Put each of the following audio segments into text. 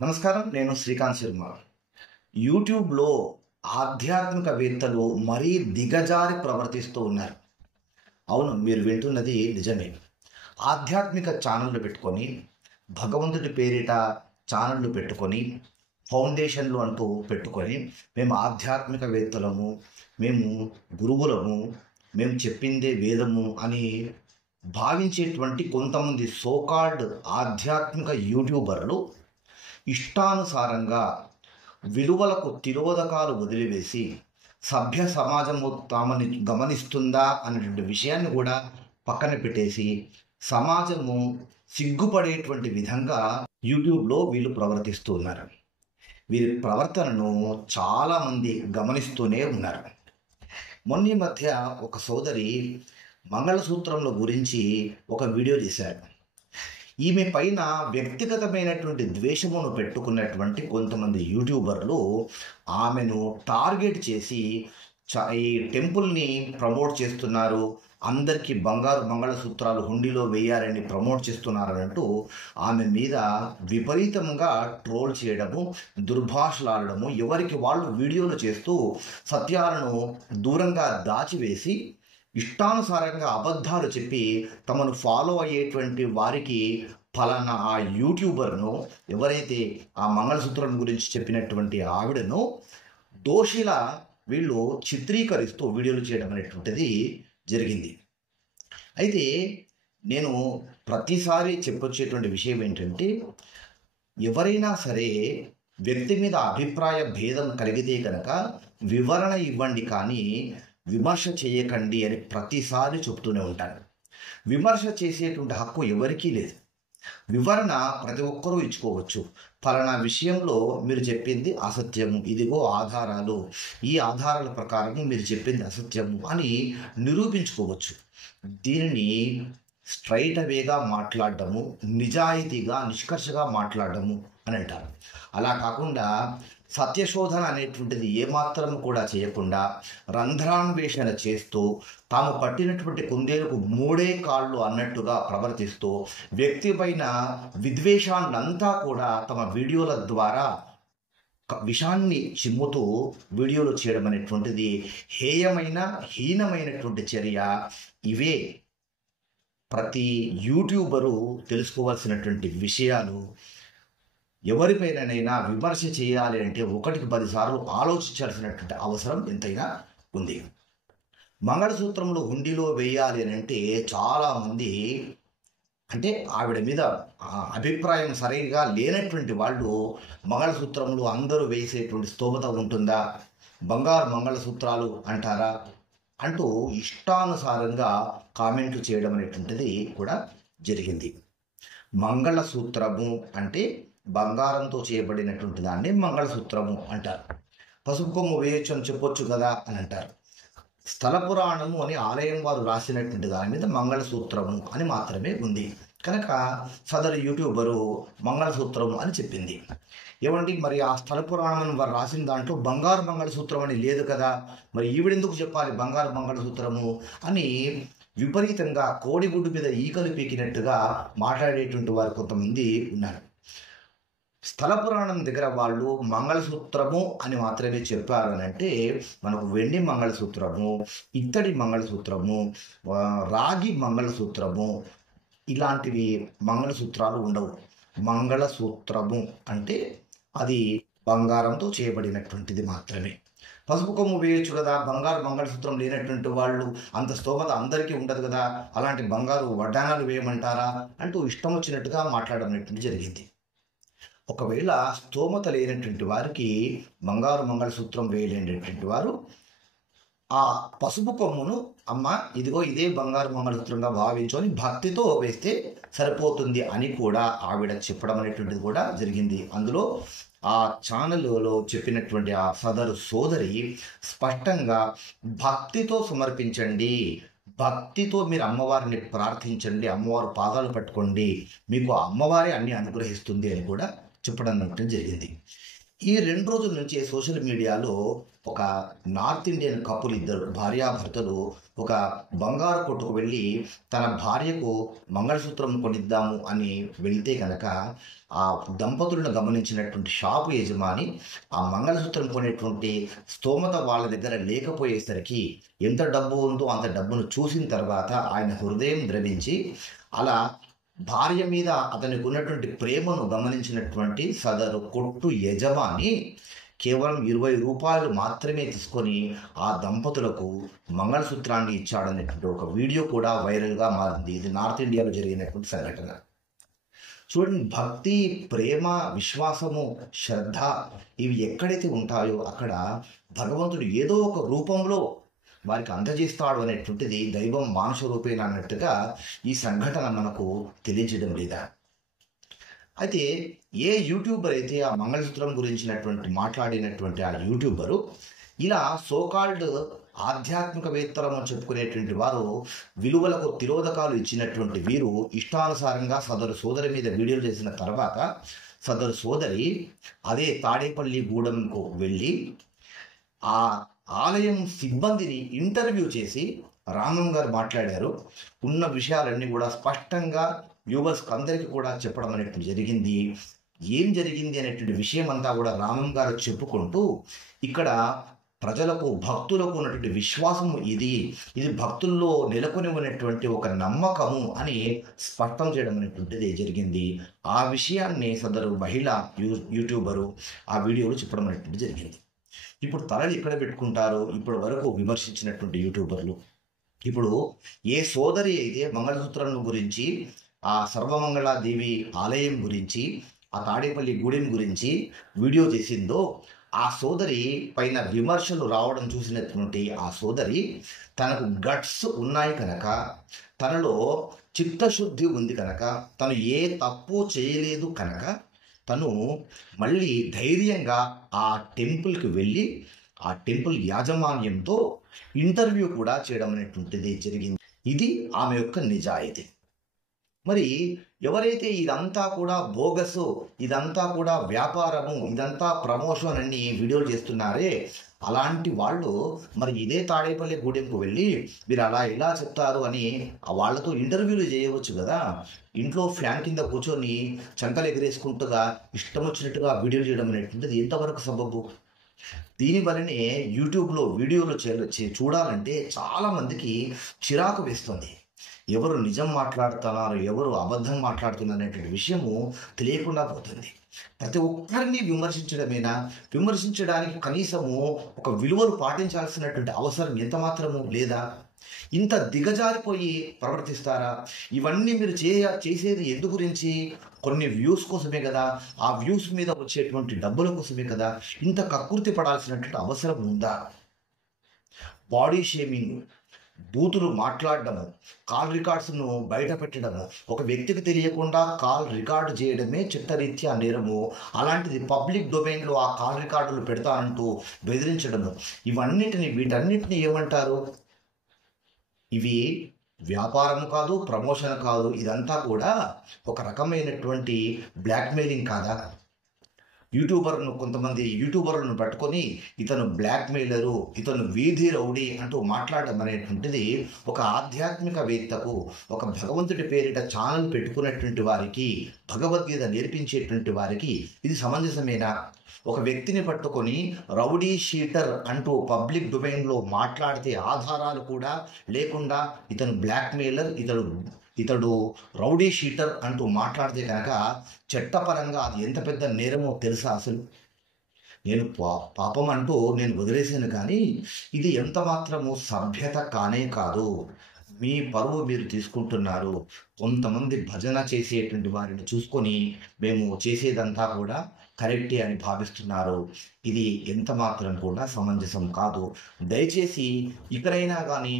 నమస్కారం. నేను శ్రీకాంత్ శర్మ. యూట్యూబ్‌లో ఆధ్యాత్మికవేత్తలు మరీ దిగజారి ప్రవర్తిస్తూ ఉన్నారు. అవును, మీరు వింటున్నది నిజమే. ఆధ్యాత్మిక ఛానెల్‌లు పెట్టుకొని, భగవంతుడి పేరిట ఛానెల్‌లు పెట్టుకొని, ఫౌండేషన్‌లు అంటూ పెట్టుకొని, మేము ఆధ్యాత్మికవేత్తలము, మేము గురువులము, మేము చెప్పిందే వేదము అని భావించేటువంటి కొంతమంది సో కాల్డ్ ఆధ్యాత్మిక యూట్యూబర్లు ఇష్టానుసారంగా విలువలకు తిరోధకాలు వదిలివేసి సభ్య సమాజము తామని గమనిస్తుందా అనేటువంటి విషయాన్ని కూడా పక్కన పెట్టేసి సమాజము సిగ్గుపడేటువంటి విధంగా యూట్యూబ్లో వీళ్ళు ప్రవర్తిస్తూ ఉన్నారు. వీరి ప్రవర్తనను చాలామంది గమనిస్తూనే ఉన్నారు. మొన్న ఈ మధ్య ఒక సోదరి మంగళసూత్రముల గురించి ఒక వీడియో చేశారు. ఈమె పైన వ్యక్తిగతమైనటువంటి ద్వేషమును పెట్టుకున్నటువంటి కొంతమంది యూట్యూబర్లు ఆమెను టార్గెట్ చేసి ఈ టెంపుల్ని ప్రమోట్ చేస్తున్నారు, అందరికీ బంగారు మంగళసూత్రాలు హుండీలో వేయాలని ప్రమోట్ చేస్తున్నారనంటూ ఆమె మీద విపరీతంగా ట్రోల్ చేయడము, దుర్భాషలాడము, ఎవరికి వాళ్ళు వీడియోలు చేస్తూ సత్యాలను దూరంగా దాచివేసి ఇష్టానుసారంగా అబద్ధాలు చెప్పి తమను ఫాలో అయ్యేటువంటి వారికి ఫలానా ఆ యూట్యూబర్ను, ఎవరైతే ఆ మంగళసూత్రం గురించి చెప్పినటువంటి ఆవిడను దోషిలా వీళ్ళు చిత్రీకరిస్తూ వీడియోలు చేయడం అనేటువంటిది జరిగింది. అయితే నేను ప్రతిసారి చెప్పొచ్చేటువంటి విషయం ఏంటంటే, ఎవరైనా సరే వ్యక్తి మీద అభిప్రాయ భేదం కలిగితే కనుక వివరణ ఇవ్వండి, కానీ విమర్శ చేయకండి అని ప్రతిసారి చెప్తూనే ఉంటాను. విమర్శ చేసేటువంటి హక్కు ఎవరికీ లేదు. వివరణ ప్రతి ఒక్కరూ ఇచ్చుకోవచ్చు. ఫలానా విషయంలో మీరు చెప్పింది అసత్యము, ఇదిగో ఆధారాలు, ఈ ఆధారాల ప్రకారము మీరు చెప్పింది అసత్యము అని నిరూపించుకోవచ్చు. దీనిని స్ట్రైట్ అవేగా మాట్లాడటము, నిజాయితీగా నిష్కర్షగా మాట్లాడటము అని అంటారు. అలా కాకుండా సత్యశోధన అనేటువంటిది ఏమాత్రం కూడా చేయకుండా రంధ్రాన్వేషణ చేస్తూ తాము పట్టినటువంటి కుందేలకు మూడే కాళ్ళు అన్నట్టుగా ప్రవర్తిస్తూ వ్యక్తి పైన విద్వేషాన్నంతా కూడా తమ వీడియోల ద్వారా విషాన్ని చిమ్ముతూ వీడియోలు చేయడం అనేటువంటిది హేయమైన హీనమైనటువంటి చర్య. ఇవే ప్రతి యూట్యూబరు తెలుసుకోవాల్సినటువంటి విషయాలు. ఎవరిపైనైనా విమర్శ చేయాలి అంటే 1కి 10 సార్లు ఆలోచించాల్సినటువంటి అవసరం ఎంతైనా ఉంది. మంగళసూత్రంలో హుండీలో వేయాలి అని అంటే చాలామంది, అంటే ఆవిడ మీద అభిప్రాయం సరిగా లేనటువంటి వాళ్ళు, మంగళసూత్రంలో అందరూ వేసేటువంటి స్తోమత ఉంటుందా, బంగారు మంగళసూత్రాలు అంటారా అంటూ ఇష్టానుసారంగా కామెంట్లు చేయడం అనేటువంటిది కూడా జరిగింది. మంగళసూత్రము అంటే బంగారంతో చేయబడినటువంటి దాన్ని మంగళసూత్రము అంటారు. పసుపు కొమ్ము వేయొచ్చు అని చెప్పొచ్చు కదా అని అంటారు. స్థల పురాణము అని ఆలయం వారు రాసినటువంటి దాని మీద మంగళసూత్రము అని మాత్రమే ఉంది కనుక సదరు యూట్యూబరు మంగళసూత్రము అని చెప్పింది. ఏమండి, మరి ఆ స్థల పురాణం వారు రాసిన దాంట్లో బంగారు మంగళసూత్రం అని లేదు కదా, మరి ఈవిడెందుకు చెప్పాలి బంగారు మంగళసూత్రము అని విపరీతంగా కోడిగుడ్డు మీద ఈకలు పీకినట్టుగా మాట్లాడేటువంటి వారు కొంతమంది ఉన్నారు. స్థల పురాణం దగ్గర వాళ్ళు మంగళసూత్రము అని మాత్రమే చెప్పారు అని అంటే, మనకు వెండి మంగళసూత్రము, ఇత్తడి మంగళసూత్రము, రాగి మంగళసూత్రము, ఇలాంటివి మంగళసూత్రాలు ఉండవు. మంగళసూత్రము అంటే అది బంగారంతో చేయబడినటువంటిది మాత్రమే. పసుపు కొమ్ము వేయచ్చు కదా, బంగారు మంగళసూత్రం లేనటువంటి వాళ్ళు అంత స్తోమత అందరికీ ఉండదు కదా, అలాంటి బంగారు వడ్డానాలు వేయమంటారా అంటూ ఇష్టం వచ్చినట్టుగా మాట్లాడడం జరిగింది. ఒకవేళ స్తోమత లేనటువంటి వారికి బంగారు మంగళసూత్రం వేయలేనటువంటి వారు ఆ పసుపు కొమ్మును, అమ్మ ఇదిగో ఇదే బంగారు మంగళసూత్రంగా భావించుకొని భక్తితో వేస్తే సరిపోతుంది అని కూడా ఆవిడ చెప్పడం అనేటువంటిది కూడా జరిగింది. అందులో ఆ ఛానల్లో చెప్పినటువంటి ఆ సదరు సోదరి స్పష్టంగా భక్తితో సమర్పించండి, భక్తితో మీరు అమ్మవారిని ప్రార్థించండి, అమ్మవారు పాదాలు పట్టుకోండి, మీకు అమ్మవారి అన్ని అనుగ్రహిస్తుంది అని కూడా చెప్పడం జరిగింది. ఈ 2 రోజుల నుంచి సోషల్ మీడియాలో ఒక నార్త్ ఇండియన్ కపుల్ ఇద్దరు భార్యాభర్తలు ఒక బంగారు కొట్టుకు వెళ్ళి తన భార్యకు మంగళసూత్రం కొనిద్దాము అని వెళ్తే కనుక ఆ దంపతులను గమనించినటువంటి షాపు యజమాని ఆ మంగళసూత్రం కొనేటువంటి స్తోమత వాళ్ళ దగ్గర లేకపోయేసరికి ఎంత డబ్బు ఉందో అంత డబ్బును చూసిన తర్వాత ఆయన హృదయం ద్రవించి అలా భార్య మీద అతనికి ఉన్నటువంటి ప్రేమను గమనించినటువంటి సదరు కొట్టు యజమాని కేవలం 20 రూపాయలు మాత్రమే తీసుకొని ఆ దంపతులకు మంగళసూత్రాన్ని ఇచ్చాడనేటువంటి ఒక వీడియో కూడా వైరల్గా మారింది. ఇది నార్త్ ఇండియాలో జరిగినటువంటి సంఘటన. చూడండి, భక్తి, ప్రేమ, విశ్వాసము, శ్రద్ధ ఇవి ఎక్కడైతే ఉంటాయో అక్కడ భగవంతుడు ఏదో ఒక రూపంలో వారికి అందజేస్తాడు అనేటువంటిది దైవం మానుష రూపేణ అన్నట్టుగా ఈ సంఘటన మనకు తెలియజేయడం లేదా. అయితే ఏ యూట్యూబర్ అయితే ఆ మంగళసూత్రం గురించినటువంటి మాట్లాడినటువంటి ఆ యూట్యూబరు ఇలా సోకాల్డ్ ఆధ్యాత్మికవేత్తలను చెప్పుకునేటువంటి వారు విలువలకు తిరోధకాలు ఇచ్చినటువంటి వీరు ఇష్టానుసారంగా సదరు సోదరి మీద వీడియోలు చేసిన తర్వాత సదరు సోదరి అదే తాడేపల్లి గూడెంకు వెళ్ళి ఆ ఆలయం సిబ్బందిని ఇంటర్వ్యూ చేసి రామం గారు మాట్లాడారు. ఉన్న విషయాలన్నీ కూడా స్పష్టంగా వ్యూవర్స్కి అందరికీ కూడా చెప్పడం అనేటువంటి జరిగింది. ఏం జరిగింది అనేటువంటి విషయం అంతా కూడా రామం గారు చెప్పుకుంటూ ఇక్కడ ప్రజలకు, భక్తులకు ఉన్నటువంటి విశ్వాసము ఇది భక్తుల్లో నెలకొని ఉన్నటువంటి ఒక నమ్మకము అని స్పష్టం చేయడం అనేటువంటిది జరిగింది. ఆ విషయాన్ని సదరు మహిళ యూట్యూబరు ఆ వీడియోలో చెప్పడం అనేటువంటి జరిగింది. ఇప్పుడు తలలు ఎక్కడ పెట్టుకుంటారు ఇప్పటి వరకు విమర్శించినటువంటి యూట్యూబర్లు? ఇప్పుడు ఏ సోదరి అయితే మంగళసూత్రం గురించి, ఆ సర్వమంగళాదేవి ఆలయం గురించి, ఆ తాడేపల్లి గూడెం గురించి వీడియో చేసిందో ఆ సోదరి పైన విమర్శలు రావడం చూసినటువంటి ఆ సోదరి తనకు గట్స్ ఉన్నాయి కనుక, తనలో చిత్తశుద్ధి ఉంది కనుక, తను ఏ తప్పు చేయలేదు కనుక తను మళ్ళీ ధైర్యంగా ఆ టెంపుల్కి వెళ్ళి ఆ టెంపుల్ యాజమాన్యంతో ఇంటర్వ్యూ కూడా చేయడం అనేటువంటిది జరిగింది. ఇది ఆమె యొక్క నిజాయితీ. మరి ఎవరైతే ఇదంతా కూడా బోగసు, ఇదంతా కూడా వ్యాపారము, ఇదంతా ప్రమోషన్ అని వీడియోలు చేస్తున్నారే అలాంటి వాళ్ళు మరి ఇదే తాడేపల్లి గూడెంకు వెళ్ళి మీరు అలా ఇలా చెప్తారు అని వాళ్ళతో ఇంటర్వ్యూలు చేయవచ్చు కదా. ఇంట్లో ఫ్యాన్ కింద కూర్చొని చంకలు ఎగరేసుకుంటుగా ఇష్టం వచ్చినట్టుగా వీడియోలు చేయడం అనేటువంటిది ఎంతవరకు సబబు? దీనివల్లనే యూట్యూబ్లో వీడియోలు చూడాలంటే చాలామందికి చిరాకు వేస్తుంది. ఎవరు నిజం మాట్లాడుతున్నారు, ఎవరు అబద్ధం మాట్లాడుతున్నారు అనేటువంటి విషయము తెలియకుండా పోతుంది. ప్రతి ఒక్కరిని విమర్శించడానికి కనీసము ఒక విలువలు పాటించాల్సినటువంటి అవసరం ఎంత మాత్రము లేదా? ఇంత దిగజారిపోయి ప్రవర్తిస్తారా? ఇవన్నీ మీరు చేసేది ఎందు గురించి? కొన్ని వ్యూస్ కోసమే కదా. ఆ వ్యూస్ మీద వచ్చేటువంటి డబ్బుల కోసమే కదా. ఇంత కక్కుర్తి పడాల్సినటువంటి అవసరం ఉందా? బాడీ షేమింగ్, బూతులు మాట్లాడడము, కాల్ రికార్డ్స్ను బయట పెట్టడము, ఒక వ్యక్తికి తెలియకుండా కాల్ రికార్డు చేయడమే చట్టరీత్యా నేరము. అలాంటిది పబ్లిక్ డొమైన్లో ఆ కాల్ రికార్డులు పెడతానంటూ బెదిరించడము, వీటన్నిటిని ఏమంటారు? ఇవి వ్యాపారం కాదు, ప్రమోషన్ కాదు, ఇదంతా కూడా ఒక రకమైనటువంటి బ్లాక్మెయిలింగ్ కాదా? కొంతమంది యూట్యూబర్లను పట్టుకొని ఇతను బ్లాక్మెయిలరు, ఇతను వీధి రౌడీ అంటూ మాట్లాడడం అనేటువంటిది ఒక ఆధ్యాత్మికవేత్తకు, ఒక భగవంతుడి పేరిట ఛానల్ పెట్టుకున్నటువంటి వారికి, భగవద్గీత నేర్పించేటువంటి వారికి ఇది సమంజసమేనా? ఒక వ్యక్తిని పట్టుకొని రౌడీ షీటర్ అంటూ పబ్లిక్ డొమైన్లో మాట్లాడితే ఆధారాలు కూడా లేకుండా ఇతను బ్లాక్మెయిలర్, ఇతడు రౌడీ షీటర్ అంటూ మాట్లాడితే కనుక చట్టపరంగా అది ఎంత పెద్ద నేరమో తెలుసా? అసలు నేను పాపం అంటూ నేను వదిలేసాను, కానీ ఇది ఎంత మాత్రము సభ్యత కానే కాదు. మీ పరువు మీరు తీసుకుంటున్నారు. కొంతమంది భజన చేసేటువంటి వారిని చూసుకొని మేము చేసేదంతా కూడా కరెక్టే అని భావిస్తున్నారు. ఇది ఎంత మాత్రం కూడా సమంజసం కాదు. దయచేసి ఇకనైనా కానీ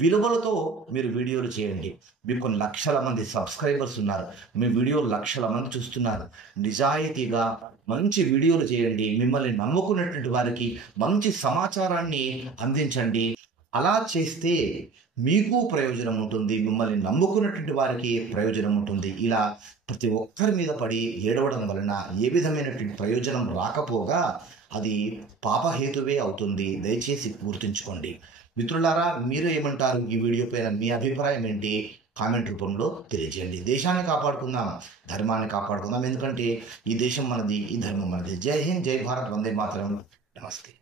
విలువలతో మీరు వీడియోలు చేయండి. మీకు కొన్ని లక్షల మంది సబ్స్క్రైబర్స్ ఉన్నారు, మీ వీడియోలు లక్షల మంది చూస్తున్నారు. నిజాయితీగా మంచి వీడియోలు చేయండి. మిమ్మల్ని నమ్ముకున్నటువంటి వారికి మంచి సమాచారాన్ని అందించండి. అలా చేస్తే మీకు ప్రయోజనం ఉంటుంది, మిమ్మల్ని నమ్ముకున్నటువంటి వారికి ప్రయోజనం ఉంటుంది. ఇలా ప్రతి ఒక్కరి మీద పడి ఏడవడం వలన ఏ విధమైనటువంటి ప్రయోజనం రాకపోగా అది పాపహేతువే అవుతుంది. దయచేసి గుర్తుంచుకోండి. మిత్రులారా, మీరు ఏమంటారు? ఈ వీడియో పైన మీ అభిప్రాయం ఏంటి? కామెంట్ రూపంలో తెలియజేయండి. దేశాన్ని కాపాడుకుందాం, ధర్మాన్ని కాపాడుకుందాం. ఎందుకంటే ఈ దేశం మనది, ఈ ధర్మం మనది. జై హింద్, జై భారత్, వందే మాతరం. నమస్తే.